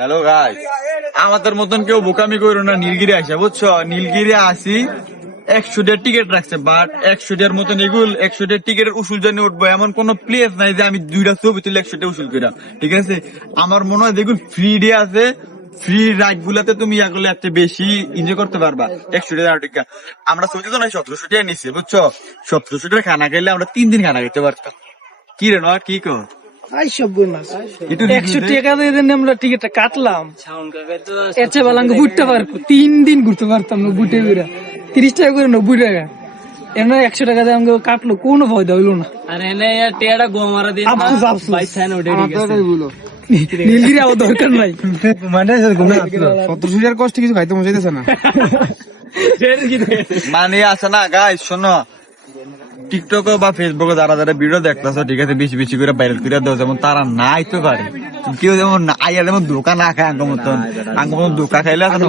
Hello guys, আমাদের মতন কেউ বোকামি করো না। নীলগিরি আসে বুঝছো, নীলগিরি আসি 100 টিকিট রাখছে, বাট 100 মতন এগুল 100 টিকিটের উসুল জন্য উঠবো এমন কোন প্লেস নাই যে আমি 2টা ছবি তুলে 100 উসুল করা। ঠিক আছে, আমার মনে হয় দেখুন ফ্রি ডে আছে, ফ্রি রাইড গুলাতে তুমি এগুলো একটা বেশি এনজয় করতে পারবা। 100 টাকা আমরা 14 জন 1700 টাকা নিচ্ছি বুঝছো। 1700 টাকা খানা খেলে আমরা 3 দিন খানা খেতে পারতাম। কি রে নয় কি কর 100 টাকা দিয়ে আমরা টিকিটটা কাটলাম, এর চেয়ে ভালো আমরা ঘুরতে পারবো। 3 দিন ঘুরতে পারতাম না ঘুরতে ঘুরে। 30 টাকা করে 90 টাকা, এমন 100 টাকা দিয়ে আমাকে কাটলো, কোনো ফায়দা হইলো না। আফসোস আফসোস। নীলগিরি আবার দরকার নাই, মানে 1700 কষ্ট কিছু খাইতে মজা দিতেছে না। মানে আছে না গাইস, শোনো টিকটকে বা ফেসবুকে যারা যারা ভিডিও দেখতেছো, ঠিক আছে, বেশি বেশি করে ভাইরাল করে দাও, যেমন তারা নাই তো পারে। কেউ যেমন আইয়া যেমন ধোকা না খায়, আঙ্গ মতন ধোকা খাইলে আছে না।